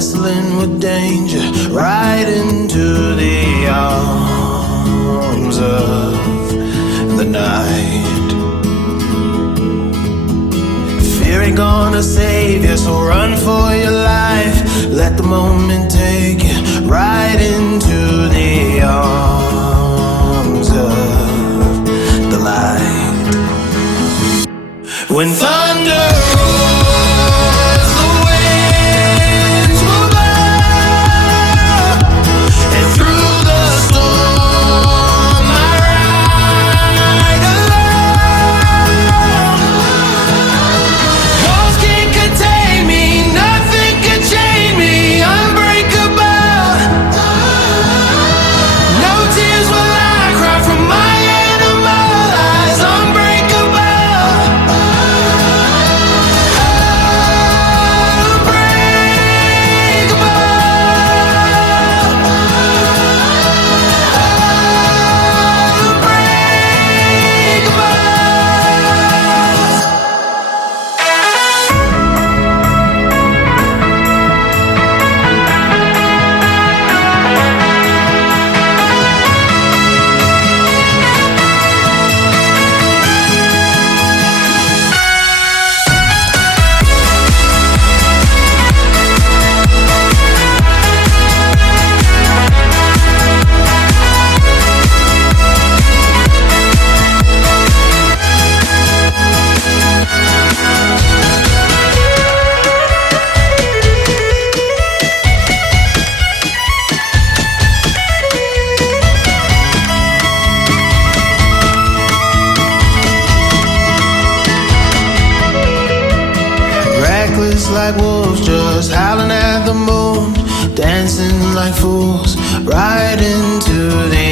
wrestling with danger, right into the arms of the night. Fear ain't gonna save you, so run for your life. Let the moment take you right into the arms of the light. When thunder roars, the winds will blow, and through the storm I ride alone. Walls can't contain me, nothing can chain me, unbreakable. No tears will I cry from my animal eyes, unbreakable. Reckless like wolves, just howling at the moon, dancing like fools right into the